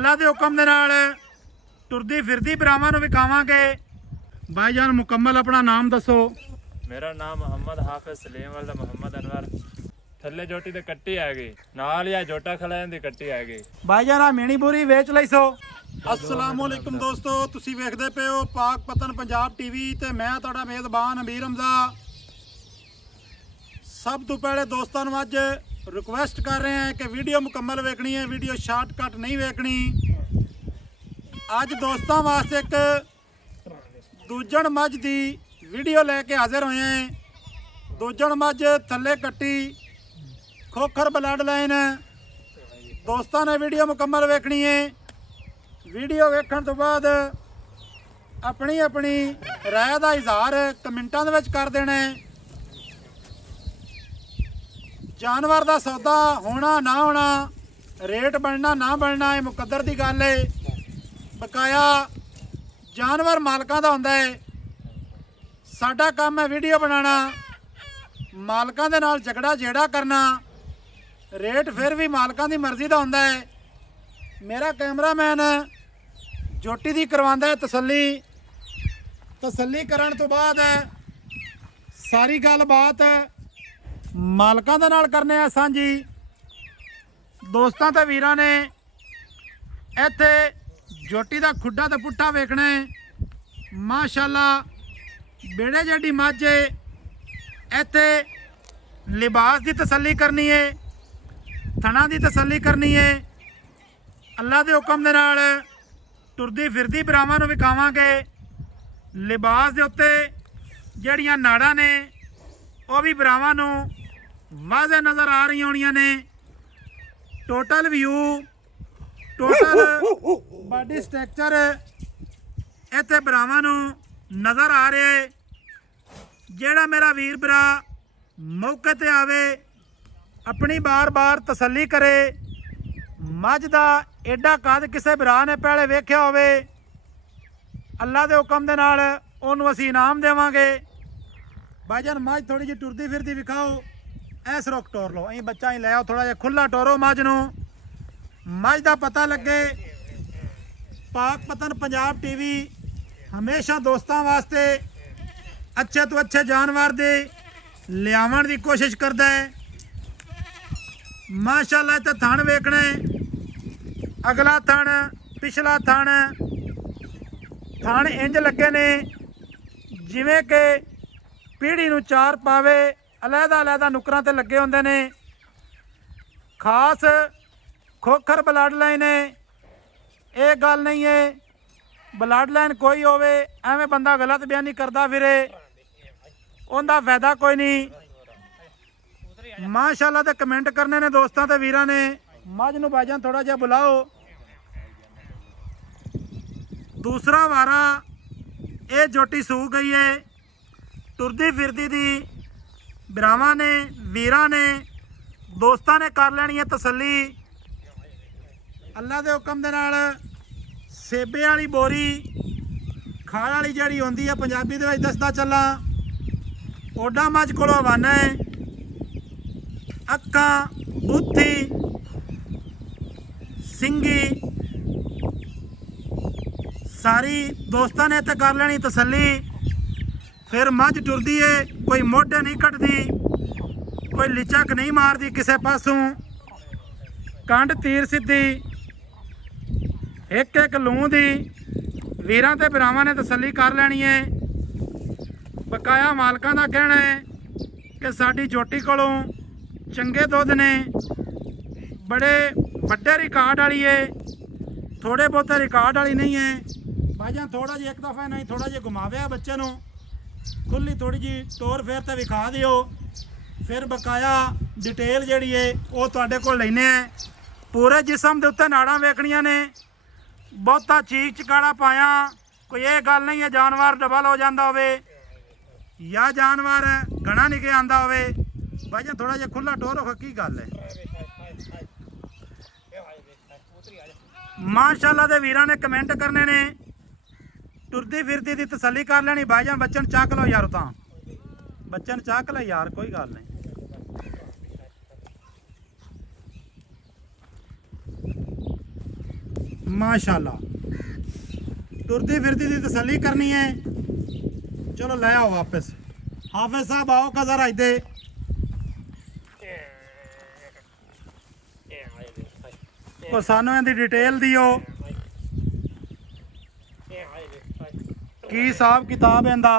अल्लाह के हुक्म दे नाल टुरदी फिरदी भरावां नूं विखावांगे। भाईजान मुकम्मल अपना नाम दसो। मेरा नाम मोहम्मद हाफिज सलीम वाला मोहम्मद अनवर। थल्ले जोटी ते कट्टी आ गई नाल या जोटा खलायन दी कट्टी आ गई। भाईजान आ मेणी बोरी वेच लई सो। अस्सलामुअलैकुम दोस्तों, तुसी वेखदे पे हो पाक पतन पंजाब टीवी ते मैं तुहाडा मेज़बान अमीर हमजा। सब तो पहले दोस्तों नूं अज रिक्वेस्ट कर रहे हैं कि वीडियो मुकम्मल वेखनी है, वीडियो शार्टकट नहीं वेखनी। अज दोस्तों वास्ते एक दूजण मझ दी वीडियो लेके हाजिर होए हैं। दूजण मझ थल्ले कट्टी खोखर ब्लड लाइन। दोस्तों ने वीडियो मुकम्मल वेखनी है। वीडियो वेखण तो बाद अपनी अपनी राय का इजहार कमेंटां दे विच कर देना है। जानवर का सौदा होना ना होना, रेट बनना ना बनना, ये मुकद्दर की गल है। बकाया जानवर मालकां दा हुंदा है। साडा काम है वीडियो बनाना, मालकां दे नाल झगड़ा जेड़ा करना। रेट फिर भी मालकां दी मर्जी दा हुंदा है। मेरा कैमरामैन जोटी दी करवांदा है तसल्ली। तसल्ली करन तो बाद सारी गल बात मालकां दे नाल करने आ सांझी। दोस्तां ते वीरां ने इत्थे जोटी दा खुड्डा ते पुट्ठा वेखना है। माशाअल्लाह बेड़े जेडी मझ इत्थे लिबास की तसल्ली करनी है, थणा की तसल्ली करनी है। अल्लाह के हुक्म दे नाल टुरदी फिरदी भरावां नूं विखावांगे। लिबास दे उत्ते जिहड़ियां नाड़ां ने वो भी भरावां नूं वाज़े नज़र आ रही होणियां ने। Total view, total body structure इत्थे भरावां नूं नज़र आ रहा है। जिहड़ा मेरा वीर भरा मौके ते आवे, अपनी बार बार तसल्ली करे। मझ दा एडा कद किसी भरा ने पहले वेख्या होवे, अल्लाह के हुक्म दे नाल उहनूं असीं इनाम देवांगे। भाईजान मझ थोड़ी जी टुरदी फिरदी विखाओ। ऐस रुख टोर लो, अं बच्चा ही लै आओ, थोड़ा जिहा खुला टोरो मझ नूं, मझ दा पता लगे। पाक पतन पंजाब टीवी हमेशा दोस्तों वास्ते अच्छे तो अच्छे जानवर दे लियावण की कोशिश करता है। माशाअल्लाह इत्थे थण वेखना है, अगला थण पिछला थण, थण इंज लगे ने जिवें कि पीढ़ी नूं चार पावे। अलहदा अलहदा नुकरां ते लगे हुंदे ने। खास खोखर ब्लड लाइन है, ये गल नहीं है ब्लड लाइन कोई होवे एवें बंदा गलत बयानी करता फिरे, उनका फायदा कोई नहीं। माशाअल्लाह ते कमेंट करने ने दोस्तों ते वीरां ने। मझ नूं भाईजान थोड़ा जिहा बुलाओ। दूसरा वारा ये जोटी सूह गई है। टुरदी फिरदी दी भरावां ने, वीरां ने, दोस्तां ने कर लैनी है तसल्ली। अल्लाह के हुक्म दे नाल सेबे वाली बोरी खाल वाली जिहड़ी होंदी है, पंजाबी दे विच दसदा चला, ओडा मझ कोलों हवाना है। अक्कां, बूथी, सिंगी सारी दोस्तों ने इत्थे कर लेनी तसल्ली। फिर मझ टुरदी है, कोई मोढे नहीं कटदी, कोई लिचक नहीं मारदी किसी पासों। कंड तीर सीधी, एक एक लूं दी वीरां ते भरावां ने तसल्ली कर लैनी है। बकाया मालकां दा कहना है कि साडी जोटी कोलों चंगे दुध ने, बड़े वड्डे रिकॉर्ड वाली है, थोड़े बहुते रिकॉर्ड वाली नहीं है। भाईजान थोड़ा जी एक दफ़ा नहीं थोड़ा जी घुमावे बच्चे नूं, खुली थोड़ी जी टोर फेर ते विखा दिओ। फिर बकाया डिटेल जिहड़ी है वो तुहाडे कोल लैने है। पूरे जिसम दे उत्ते नाड़ां वेखणियां ने। बहुता चीक चकाड़ा पाया कोई ये गल नहीं है जानवर डबल हो जाता होवे या जानवर घना निके आंदा होवे। भाईजान थोड़ा जिहा खुला टोर रखो, की गल है। माशाअल्लाह दे वीरां ने कमेंट करने ने। टुरदी फिरदी दी तसल्ली कर लेनी। भाईजान बच्चन चक लो यार, उतां बच्चन चक लो यार, कोई गल नहीं। माशाल्लाह। तुरती फिरती दी तसल्ली करनी है। चलो ले आओ वापस। हाफिज साहब आओ का जरा इधर। को सानू इहदी डिटेल दियो की हिसाब किताब है इंदा।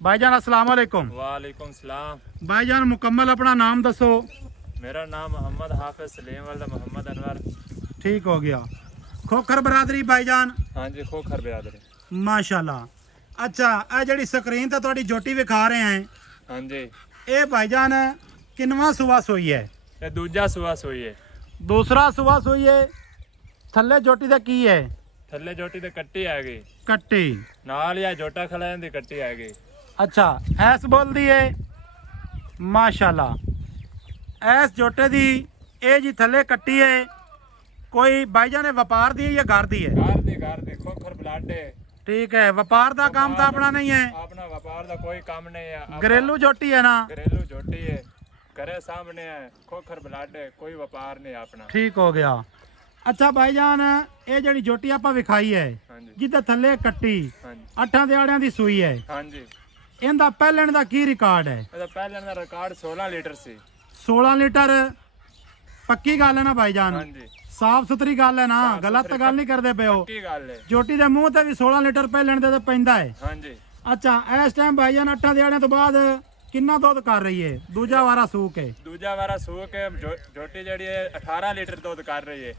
भाईजान अस्सलाम वालेकुम। वालेकुम सलाम। भाईजान मुकम्मल अपना नाम दसो। मेरा नाम मोहम्मद हाफिज सलीम वाला मोहम्मद अनवर। ठीक हो गया। खोखर बरादरी भाईजान। हाँ जी खोखर बिरादरी। माशाल्लाह। अच्छा ਇਹ ਜਿਹੜੀ ਸਕਰੀਨ ਤੇ ਤੁਹਾਡੀ ਜੋਟੀ ਵਿਖਾ ਰਹੇ हैं हाँ जी ਇਹ ਭਾਈਜਾਨ ਕਿੰਨਵਾਂ ਸੂਆ ਸੋਈ ਹੈ? ये दूजा सुआ सोई है। ਦੂਸਰਾ ਸੂਆ ਸੋਈ ਹੈ। ਥੱਲੇ ਜੋਟੀ ਦਾ ਕੀ ਹੈ? थल्ले जोटी ते कट्टी आ गई ਕੱਟੀ। नाल या जोटा खलायन दी कट्टी आ गई। ਅੱਛਾ ਐਸ ਬੋਲਦੀ ਹੈ। ਮਾਸ਼ਾਅੱਲਾ। ਐਸ ਜੋਟੇ ਦੀ ਇਹ ਜੀ ਥੱਲੇ ਕੱਟੀ ਹੈ। ਕੋਈ ਭਾਈਜਾਨ ਇਹ ਵਪਾਰ ਦੀ ਹੈ ਜਾਂ ਘਰ ਦੀ ਹੈ? घर दी खोखर बलाडे। ठीक है। व्यापार का काम तो अपना नहीं है। अपना व्यापार का कोई काम नहीं है। घरेलू जोटी है ना? घरेलू जोटी है। घरे सामने है खोखर बलाडे कोई व्यापार नहीं अपना। ठीक हो गया। अच्छा भाईजान ये जड़ी जोटी आपा विखाई है हाँ जी जिद्दे थल्ले कट्टी हाँ जी 8 दिहाड़ियां दी सूई है हाँ जी। इनदा पहलण दा की रिकॉर्ड है? ਇਹਦਾ ਪਹਿਲਾਂ ਦਾ ਰਿਕਾਰਡ 16 ਲੀਟਰ ਸੀ। 16 लीटर पक्की गल है ना भाईजान? ਹਾਂਜੀ साफ सुथरी गल है ना? साफ गलत सुथरी गल नहीं करदे पे हो। ਕੀ ਗੱਲ ਹੈ। जोटी दे मुंह ते भी 16 लीटर पहलण दे ते पैंदा है। ਹਾਂਜੀ अच्छा इस टाइम भाईजान 8 दिहाड़ियां तो बाद किन्ना दुध कर रही है? दूजा वारा सूक है। ਦੂਜਾ ਵਾਰਾ ਸੂ ਕੇ ਝੋਟੀ ਜਿਹੜੀ ਹੈ 18 ਲੀਟਰ ਦੁੱਧ ਕਰ ਰਹੀ ਹੈ।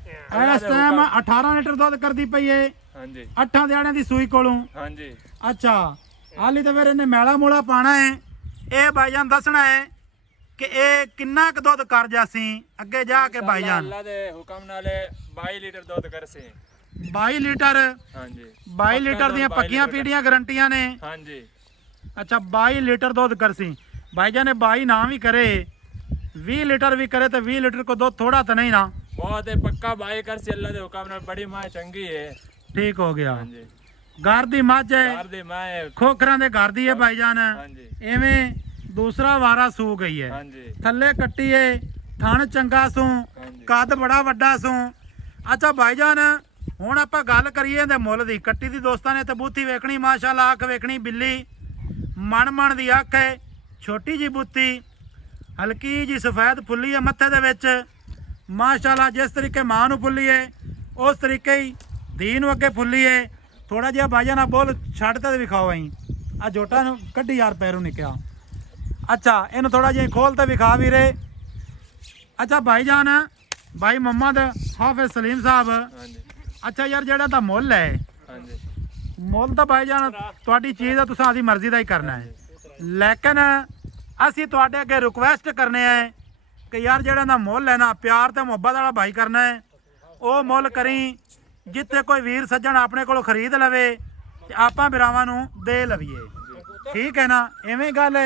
इस टाइम 18 लीटर दुध करदी पई है ਹਾਂਜੀ 8 ਦਿਹਾੜਿਆਂ ਦੀ ਸੂਈ ਕੋਲੋਂ। ਹਾਂਜੀ ਅੱਛਾ ਹਾਲੀ ਤਾਂ ਫਿਰ ਇਹਨੇ ਮੈਲਾ ਮੂਲਾ ਪਾਣਾ ਹੈ। ਇਹ ਭਾਈਜਾਨ ਦੱਸਣਾ ਹੈ ਕਿ ਇਹ ਕਿੰਨਾ ਕੁ ਦੁੱਧ ਕਰ ਜਾਸੀ ਅੱਗੇ ਜਾ ਕੇ ਭਾਈਜਾਨ? ਅੱਲਾ ਦੇ ਹੁਕਮ ਨਾਲ 22 ਲੀਟਰ ਦੁੱਧ ਕਰਸੇ। 22 ਲੀਟਰ। ਹਾਂਜੀ 22 ਲੀਟਰ ਦੀਆਂ ਪੱਕੀਆਂ ਪੀੜੀਆਂ ਗਰੰਟੀਆਂ ਨੇ। ਹਾਂਜੀ ਅੱਛਾ 22 ਲੀਟਰ ਦੁੱਧ ਕਰਸੀ ਭਾਈਜਾਨ ਨੇ 22 ਨਾ ਵੀ ਕਰੇ 20 ਲੀਟਰ ਵੀ करे तो 20 लीटर को दूध थोड़ा तो नहीं ना? ਬਹੁਤ ਹੈ ਪੱਕਾ ਬਾਈ ਕਰਸੇ ਅੱਲਾ ਦੇ ਹੁਕਮ ਨਾਲ। ਬੜੀ ਮਾਂ ਚੰਗੀ ਹੈ। ठीक हो गया। ਹਾਂਜੀ घर ਦੀ ਮੱਝ ਹੈ ਘਰ ਦੀ ਮਾਂ ਹੈ। ਖੋਖਰਾਂ ਦੇ ਘਰ ਦੀ ਹੈ ਭਾਈਜਾਨ। ਹਾਂਜੀ ਐਵੇਂ ਦੂਸਰਾ ਵਾਰਾ ਸੂ ਗਈ ਹੈ। ਹਾਂਜੀ ਥੱਲੇ ਕੱਟੀ ਏ ਥਣ ਚੰਗਾ ਸੂ ਹਾਂਜੀ ਕੱਦ ਬੜਾ ਵੱਡਾ ਸੂ। ਅੱਛਾ ਭਾਈਜਾਨ ਹੁਣ ਆਪਾਂ ਗੱਲ ਕਰੀਏ ਇਹਦੇ ਮੁੱਲ ਦੀ। ਕੱਟੀ ਦੀ ਦੋਸਤਾਂ ਨੇ ਤੇ ਬੂਥੀ ਵੇਖਣੀ ਮਾਸ਼ਾਅੱਲਾ। ਅੱਖ ਵੇਖਣੀ ਬਿੱਲੀ ਮਣ ਮਣ ਦੀ ਅੱਖ ਹੈ। ਛੋਟੀ ਜੀ ਬੂਥੀ ਹਲਕੀ ਜੀ ਸਫੈਦ ਫੁੱਲੀ ਹੈ ਮੱਥੇ ਦੇ ਵਿੱਚ ਮਾਸ਼ਾਅੱਲਾ। ਜਿਸ ਤਰੀਕੇ ਮਾਂ ਨੂੰ ਫੁੱਲੀ ਹੈ ਉਸ ਤਰੀਕੇ ਹੀ ਧੀ ਨੂੰ ਅੱਗੇ ਫੁੱਲੀ ਹੈ। ਥੋੜਾ ਜਿਹਾ ਭਾਈਜਾਨ ਆ ਬੋਲ ਛੱਡ ਤੇ ਵਿਖਾਓ ਅਸੀਂ ਆ ਜੋਟਾ ਨੂੰ ਕੱਢੀ ਯਾਰ ਪੈਰੋਂ ਨਿਕਿਆ। अच्छा इन थोड़ा जिहा खोल तो विखा भी रहे। अच्छा भाईजान भाई मोहम्मद हाफिज सलीम साहब ਹਾਂਜੀ अच्छा यार जेड़ा ता मुल है ਹਾਂਜੀ मुल तो भाईजान तुहाडी चीज़ है तुसां आदी मर्जी दा ही करना है लेकिन असी तुहाडे अगे रिक्वेस्ट करने हैं कि यार जेड़ा दा मुल है ना प्यार ते मुहब्बत वाला भाई करना है वो मुल करी जिथे कोई वीर सज्जन अपने कोलों खरीद लवे ते आपां बिरावां नूं दे लवीए। ठीक है ना? इवें गल है।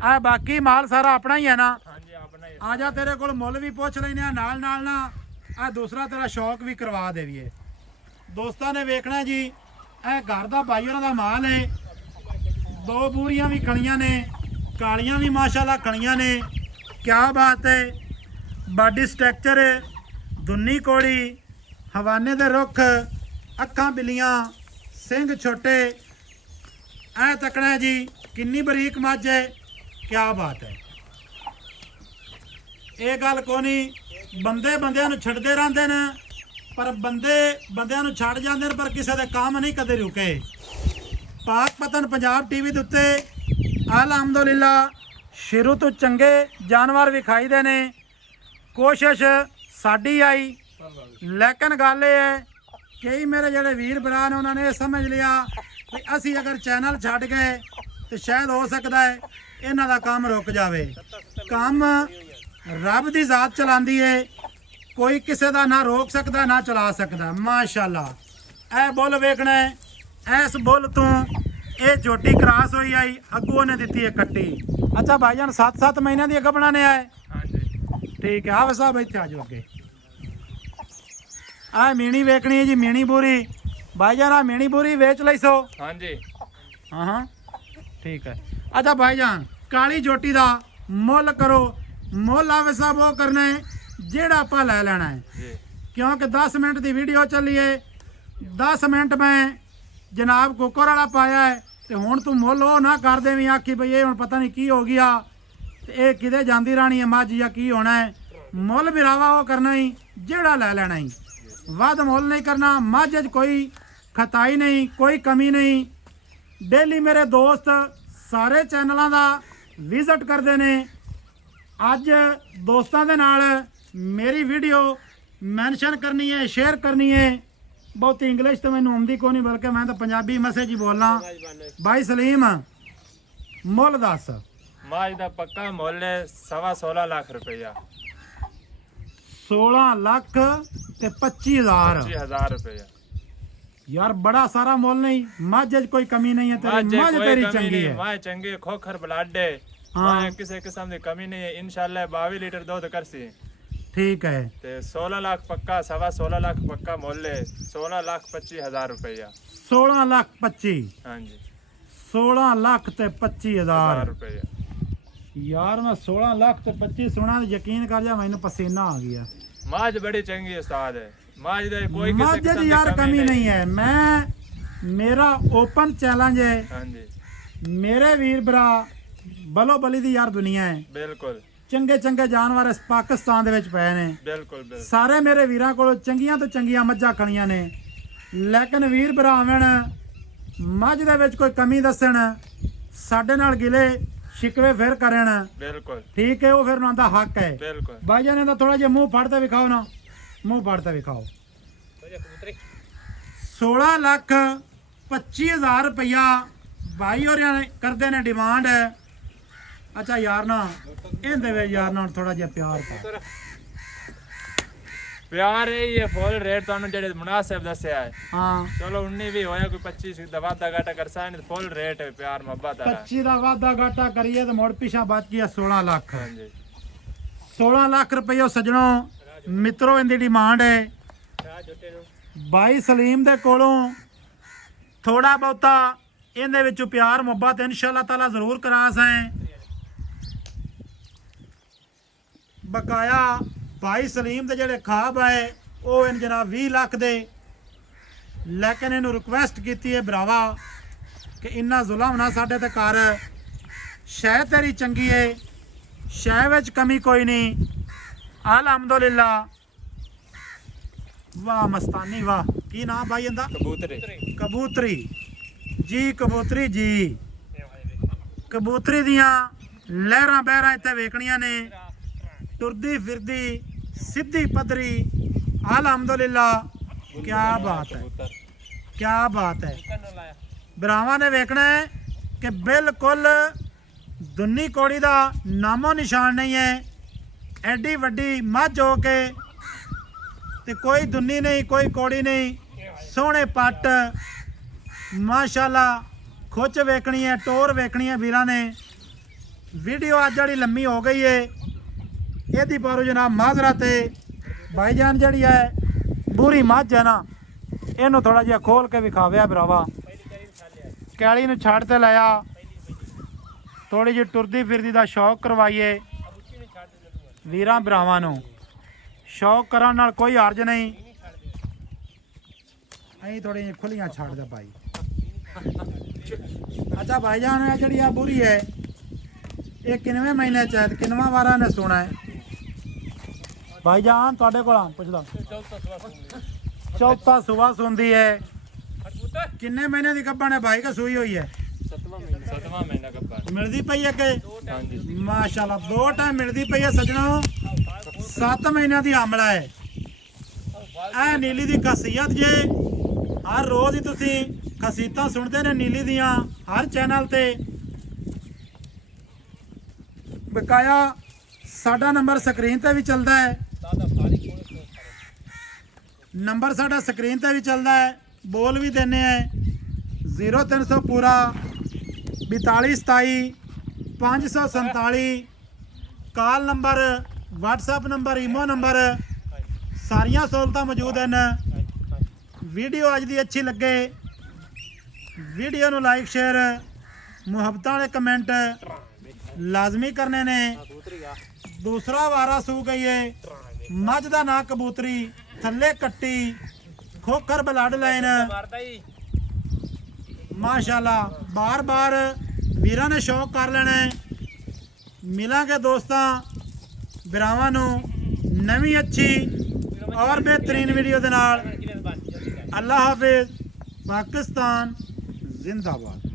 आ बाकी माल सारा अपना ही है ना? ਹਾਂਜੀ ਆਪਣਾ ਹੀ। आ जा तेरे कोल मुल भी पुछ लेने नाल नाल ना आ दूसरा तेरा शौक भी करवा देवीए। दोस्तां ने वेखना जी ए घर दा भाई होरां दा माल है। दो बूरियां भी खड़ियां ने कालियां भी माशाल्लाह खड़ियां ने। क्या बात है। बॉडी स्ट्रक्चर दुन्नी कोड़ी हवाने दे रुख अखां बिल्लियां सिंह छोटे ऐ तकना जी किन्नी बरीक मझ है। क्या बात है। ये गल को नहीं बंदे बंदियां नूं छड्डदे रहंदे ने पर बंदे बंदियां नूं छड्ड जांदे ने पर किसी दे काम नहीं कदे रुके। पाक पतन पंजाब टीवी दे उत्ते अलहमदुलिल्ला शुरू तो चंगे जानवर विखाई दे ने। कोशिश साडी आई लेकिन गल ये है कई मेरे जेडे वीर भरा ने उन्होंने ये समझ लिया कि असी अगर चैनल छड्ड गए तो शायद हो सकता है इन्हां दा काम रुक जावे। काम रब दी जात चलांदी है कोई किसी का ना रोक सकता ना चला सकता। माशाल्लाह ए बुल वेखना है इस बुल तू ये झोटी क्रॉस हुई आई अगू ने दी है कट्टी। अच्छा भाईजान 7-7 महीने की अग बनाने आए। ਹਾਂਜੀ ठीक है आवे साहब इत्थे आ जाओ अगे। आ मीणी वेखनी है जी मीणी बूरी भाईजान आ मीणी बूरी वेच लई सो। ਹਾਂਜੀ हाँ हाँ ठीक है। अच्छा भाईजान काली झोटी का मुल करो मुल आवे साहब वो करना है जेड़ा आपां लै लेना है ਜੀ क्योंकि 10 मिनट की वीडियो चली है 10 ਮਿੰਟ ਮੈਂ ਜਨਾਬ ਕੁੱਕਰ ਵਾਲਾ ਪਾਇਆ ਹੈ ਤੇ ਹੁਣ ਤੂੰ ਮੁੱਲ ਉਹ ਨਾ ਕਰ ਦੇਵੀਂ ਆਖੀ ਬਈ ਇਹ ਹੁਣ ਪਤਾ ਨਹੀਂ ਕੀ ਹੋ ਗਿਆ ਤੇ ਇਹ ਕਿਤੇ ਜਾਂਦੀ ਰਾਣੀ ਹੈ ਮੱਝ ਜਾਂ ਕੀ ਹੋਣਾ ਹੈ। ਮੁੱਲ ਭਰਾਵਾ ਉਹ ਕਰਨਾ ਹੀ ਜਿਹੜਾ ਲੈ ਲੈਣਾ ਹੀ, ਵੱਧ ਮੁੱਲ ਨਹੀਂ ਕਰਨਾ। ਮੱਝ 'ਚ ਕੋਈ ਖਤਾਈ ਨਹੀਂ, ਕੋਈ ਕਮੀ ਨਹੀਂ। ਡੇਲੀ ਮੇਰੇ ਦੋਸਤ ਸਾਰੇ ਚੈਨਲਾਂ ਦਾ ਵਿਜ਼ਿਟ ਕਰਦੇ ਨੇ। ਅੱਜ ਦੋਸਤਾਂ ਦੇ ਨਾਲ ਮੇਰੀ ਵੀਡੀਓ ਮੈਂਸ਼ਨ ਕਰਨੀ ਹੈ, ਸ਼ੇਅਰ ਕਰਨੀ ਹੈ। ਬਹੁਤੀ ਇੰਗਲਿਸ਼ ਤਾਂ ਮੈਨੂੰ ਆਉਂਦੀ ਕੋਈ ਨਹੀਂ, ਬਲਕਿ ਮੈਂ ਤਾਂ ਪੰਜਾਬੀ ਮੈਸੇਜ ਹੀ ਬੋਲਣਾ। ਭਾਈ ਸਲੀਮ ਮੁੱਲ ਦੱਸ। ਮੱਝ ਦਾ ਪੱਕਾ ਮੁੱਲ ਹੈ 16.5 ਲੱਖ ਰੁਪਇਆ। 16 ਲੱਖ ਤੇ 25,000 25,000 ਰੁਪਇਆ। ਯਾਰ ਬੜਾ ਸਾਰਾ ਮੁੱਲ ਨਹੀਂ। ਮੱਝ 'ਚ ਕੋਈ ਕਮੀ ਨਹੀਂ ਹੈ ਤੇਰੀ, ਮੱਝ ਤੇਰੀ ਚੰਗੀ ਹੈ। ਮੱਝ ਚੰਗੀ ਖੋਖਰ ਬਲੱਡ ਹੈ, ਮੱਝ ਕਿਸੇ ਕਿਸਮ ਦੀ ਕਮੀ ਨਹੀਂ ਹੈ। ਇਨਸ਼ਾਅੱਲਾ 22 ਲੀਟਰ ਦੁੱਧ ਕਰਸੀ। ਠੀਕ ਹੈ ਤੇ 16 ਲੱਖ ਪੱਕਾ, 16.5 ਲੱਖ ਪੱਕਾ ਮੁੱਲ ਹੈ। 16,25,000 ਰੁਪਇਆ। 16 ਲੱਖ 25। ਹਾਂਜੀ 16 ਲੱਖ ਤੇ 25,000 ਰੁਪਇਆ। ਯਾਰ ਮੈਂ 16 ਲੱਖ ਤੇ 25 ਸੁਣਾ ਤੇ ਯਕੀਨ ਕਰ ਜਾ ਮੈਨੂੰ ਪਸੀਨਾ ਆ ਗਿਆ। ਮੱਝ ਬੜੀ ਚੰਗੀ ਉਸਤਾਦ ਹੈ। ਮੱਝ ਦੇ ਕੋਈ ਮੱਝ ਕਿਸੇ ਦੀ ਯਾਰ ਕਮੀ ਨਹੀਂ ਹੈ। ਮੇਰਾ ਓਪਨ ਚੈਲੰਜ ਹੈ। ਹਾਂਜੀ ਮੇਰੇ ਵੀਰ ਭਰਾ ਬਲੋ ਬਲੀ ਦੀ ਯਾਰ ਦੁਨੀਆ ਹੈ। ਬਿਲਕੁਲ ਚੰਗੇ ਚੰਗੇ ਜਾਨਵਰ ਇਸ ਪਾਕਿਸਤਾਨ ਦੇ ਵਿੱਚ ਪਏ ਨੇ। ਬਿਲਕੁਲ ਬਿਲਕੁਲ। ਸਾਰੇ ਮੇਰੇ ਵੀਰਾਂ ਕੋਲ ਚੰਗੀਆਂ ਤੋਂ ਚੰਗੀਆਂ ਮੱਝਾਂ ਖਣੀਆਂ ਨੇ, ਲੇਕਿਨ ਵੀਰ ਭਰਾਵਣ ਮੱਝ ਦੇ ਵਿੱਚ ਕੋਈ ਕਮੀ ਦੱਸਣ, ਸਾਡੇ ਨਾਲ ਗਿਲੇ ਸ਼ਿਕਵੇ ਫਿਰ ਕਰਨ, ਬਿਲਕੁਲ ਠੀਕ ਹੈ, ਉਹ ਫਿਰ ਉਹਨਾਂ ਦਾ ਹੱਕ ਹੈ। ਬਿਲਕੁਲ। ਭਾਈ ਜਾਨ ਦਾ ਥੋੜਾ ਜਿਹਾ ਮੂੰਹ ਫੜਦੇ ਵਿਖਾਓ ਨਾ, ਮੂੰਹ ਫੜਦੇ ਵਿਖਾਓ। 16 ਲੱਖ 25,000 ਰੁਪਇਆ ਭਾਈ ਹੋਰਿਆਂ ਨੇ ਕਰਦੇ ਨੇ ਡਿਮਾਂਡ। ਅੱਛਾ ਯਾਰ ਨਾ ਇਹਦੇ ਵਿੱਚ ਯਾਰ ਨਾਲ ਥੋੜਾ ਜਿਹਾ ਪਿਆਰ ਪਾ। ਪਿਆਰ ਇਹ ਫੁੱਲ ਰੇਟ ਤੁਹਾਨੂੰ ਜਿਹੜੇ ਮੁਨਾਸਿਬ ਦੱਸਿਆ ਹੈ। ਹਾਂ ਚਲੋ 19 ਵੀ ਹੋਇਆ, ਕੋਈ 25 ਦਾ ਵਾਧਾ ਘਾਟਾ ਕਰਸਾ ਨਹੀਂ, ਫੁੱਲ ਰੇਟ ਹੈ ਪਿਆਰ ਮੁਹੱਬਤ ਦਾ। 25 ਦਾ ਵਾਧਾ ਘਾਟਾ ਕਰੀਏ ਤੇ ਮੁੜ ਪਿਛਾ ਬਚ ਗਿਆ 16 ਲੱਖ। ਹਾਂਜੀ 16 ਲੱਖ ਰੁਪਏ ਸੱਜਣੋ ਮਿੱਤਰੋ ਇਹਦੀ ਡਿਮਾਂਡ ਹੈ। ਬਾਈ ਸਲੀਮ ਦੇ ਕੋਲੋਂ ਥੋੜਾ ਬਹੁਤਾ ਇਹਦੇ ਵਿੱਚੋਂ ਪਿਆਰ ਮੁਹੱਬਤ ਇਨਸ਼ਾਅੱਲਾ ਤਾਲਾ ਜ਼ਰੂਰ ਕਰਾ ਸੈਂ। ਬਕਾਇਆ ਭਾਈ ਸਲੀਮ ਦੇ ਜਿਹੜੇ ਖਾਬ ਆਏ ਉਹ ਇਹਨ ਜਨਾਬ 20 ਲੱਖ ਦੇ, ਲੇਕਿਨ ਇਹਨੂੰ ਰਿਕੁਐਸਟ ਕੀਤੀ ਹੈ ਭਰਾਵਾ ਕਿ ਇੰਨਾ ਜ਼ੁਲਮ ਨਾ ਸਾਡੇ ਤੇ ਕਰ। ਸ਼ੈ ਤੇਰੀ ਚੰਗੀ ਹੈ, ਸ਼ੈ ਵਿੱਚ ਕਮੀ ਕੋਈ ਨਹੀਂ। ਅਲਹਮਦੁਲਿਲਾ। ਵਾਹ ਮਸਤਾਨੀ ਵਾਹ। ਕੀ ਨਾਮ ਭਾਈ ਇਹਦਾ? ਕਬੂਤਰੀ। ਕਬੂਤਰੀ ਜੀ, ਕਬੂਤਰੀ ਜੀ। ਕਬੂਤਰੀ ਦੀਆਂ ਲਹਿਰਾਂ ਬਹਿਰਾਂ ਇੱਥੇ ਵੇਖਣੀਆਂ ਨੇ, ਟੁਰਦੀ ਫਿਰਦੀ ਸਿੱਧੀ ਪੱਧਰੀ। ਅਲਹਮਦੁਲਿਲਾ। ਕੀ ਬਾਤ ਹੈ, ਕੀ ਬਾਤ ਹੈ। ਭਰਾਵਾਂ ਨੇ ਵੇਖਣਾ ਹੈ ਕਿ ਬਿਲਕੁਲ ਦੁੰਨੀ ਕੋੜੀ ਦਾ ਨਾਮੋ ਨਿਸ਼ਾਨ ਨਹੀਂ ਹੈ। ਐਡੀ ਵੱਡੀ ਮੱਝ ਹੋ ਕੇ ਤੇ ਕੋਈ ਦੁੰਨੀ ਨਹੀਂ, ਕੋਈ ਕੋੜੀ ਨਹੀਂ। ਸੋਹਣੇ ਪੱਟ ਮਾਸ਼ਾਅੱਲਾ। ਖੁੱਚ ਵੇਖਣੀ ਹੈ, ਟੋਰ ਵੇਖਣੀ ਹੈ ਵੀਰਾਂ ਨੇ। ਵੀਡੀਓ ਅੱਜ ਜਿਹੜੀ ਲੰਮੀ ਹੋ ਗਈ ਹੈ ਇਹਦੀ ਪਾਰੋ ਜਨਾਬ ਮਾਜ਼ਰਾ ਤੇ ਭਾਈਜਾਨ ਜਿਹੜੀ ਹੈ ਬੂਰੀ ਮੱਝ ਹੈ ਨਾ, ਇਹਨੂੰ ਥੋੜਾ ਜਿਹਾ ਖੋਲ ਕੇ ਵਿਖਾਵਿਆ ਭਰਾਵਾ। ਕੈਲੀ ਨੂੰ ਛੱਡ ਤੇ ਲਾਇਆ, ਥੋੜੀ ਜਿਹੀ ਟੁਰਦੀ ਫਿਰਦੀ ਦਾ ਸ਼ੌਕ ਕਰਵਾਈਏ ਵੀਰਾਂ ਭਰਾਵਾਂ ਨੂੰ। ਸ਼ੌਕ ਕਰਨ ਨਾਲ ਕੋਈ ਹਰਜ ਨਹੀਂ। ਅਸੀਂ ਥੋੜੀ ਜਿਹੀ ਖੁੱਲੀਆਂ ਛੱਡ ਦੇ ਭਾਈ। ਅੱਛਾ ਭਾਈਜਾਨ ਜਿਹੜੀ ਆ ਬੁਰੀ ਹੈ ਇਹ ਕਿੰਨਵੇਂ ਮਹੀਨੇ ਚ ਹੈ, ਕਿੰਨਵਾਂ ਵਾਰਾ ਨੇ ਸੁਣਾ ਹੈ ਭਾਈਜਾਨ ਤੁਹਾਡੇ ਕੋਲ ਪੁੱਛਦਾ? ਚੌਥਾ ਸੁਬਾ ਸੁਣਦੀ ਹੈ। ਕਿੰਨੇ ਮਹੀਨੇ ਦੀ ਗੱਭਣ ਹੈ ਭਾਈ ਕਿ ਸੂਈ ਹੋਈ ਹੈ? 7ਵਾਂ ਮਹੀਨਾ ਗੱਭਣ। ਮਿਲਦੀ ਪਈ ਹੈ ਕਿ? ਹਾਂਜੀ ਮਾਸ਼ਾਅੱਲਾ 2 ਟਾਈਮ ਮਿਲਦੀ ਪਈ ਹੈ ਸੱਜਣੋ। 7 ਮਹੀਨਿਆਂ ਦੀ ਆਮਲਾ ਹੈ। ਇਹ ਨੀਲੀ ਦੀ ਖਾਸੀਅਤ ਜੇ ਹਰ ਰੋਜ਼ ਹੀ ਤੁਸੀਂ ਖਾਸੀਅਤਾਂ ਸੁਣਦੇ ਨੇ ਨੀਲੀ ਦੀਆਂ ਹਰ ਚੈਨਲ ਤੇ। ਬਕਾਇਆ ਸਾਡਾ ਨੰਬਰ ਸਕਰੀਨ ਤੇ ਵੀ ਚੱਲਦਾ ਹੈ। ਨੰਬਰ ਸਾਡਾ ਸਕਰੀਨ ਤੇ ਵੀ ਚੱਲਦਾ ਹੈ, ਬੋਲ ਵੀ ਦਿੰਨੇ ਆ। 0300 ਪੂਰਾ 4227 547। Call number, WhatsApp number, imo number, ਸਾਰੀਆਂ ਸਹੂਲਤਾਂ ਮੌਜੂਦ ਹਨ। ਵੀਡੀਓ ਅੱਜ ਦੀ ਅੱਛੀ ਲੱਗੇ ਵੀਡੀਓ ਨੂੰ ਲਾਈਕ ਸ਼ੇਅਰ ਮੁਹੱਬਤਾਂ ਵਾਲੇ ਕਮੈਂਟ ਲਾਜ਼ਮੀ ਕਰਨੇ ਨੇ। ਦੂਸਰਾ ਵਾਰਾ ਸੂ ਗਈ ਹੈ ਮੱਝ ਦਾ ਨਾਂ ਕਬੂਤਰੀ, ਥੱਲੇ ਕੱਟੀ, ਖੋਖਰ ਬਲੱਡ ਲਾਈਨ ਮਾਸ਼ਾਅੱਲਾ ਬਾਰ-ਬਾਰ ਵੀਰਾਂ ਨੇ ਸ਼ੌਕ ਕਰ ਲੈਣਾ ਹੈ। ਮਿਲਾਂਗੇ ਦੋਸਤਾਂ ਭਰਾਵਾਂ ਨੂੰ ਨਵੀਂ ਅੱਛੀ ਔਰ ਬਿਹਤਰੀਨ ਵੀਡੀਓ ਦੇ ਨਾਲ। ਅੱਲਾ ਹਾਫਿਜ਼। ਪਾਕਿस्तान जिंदाबाद।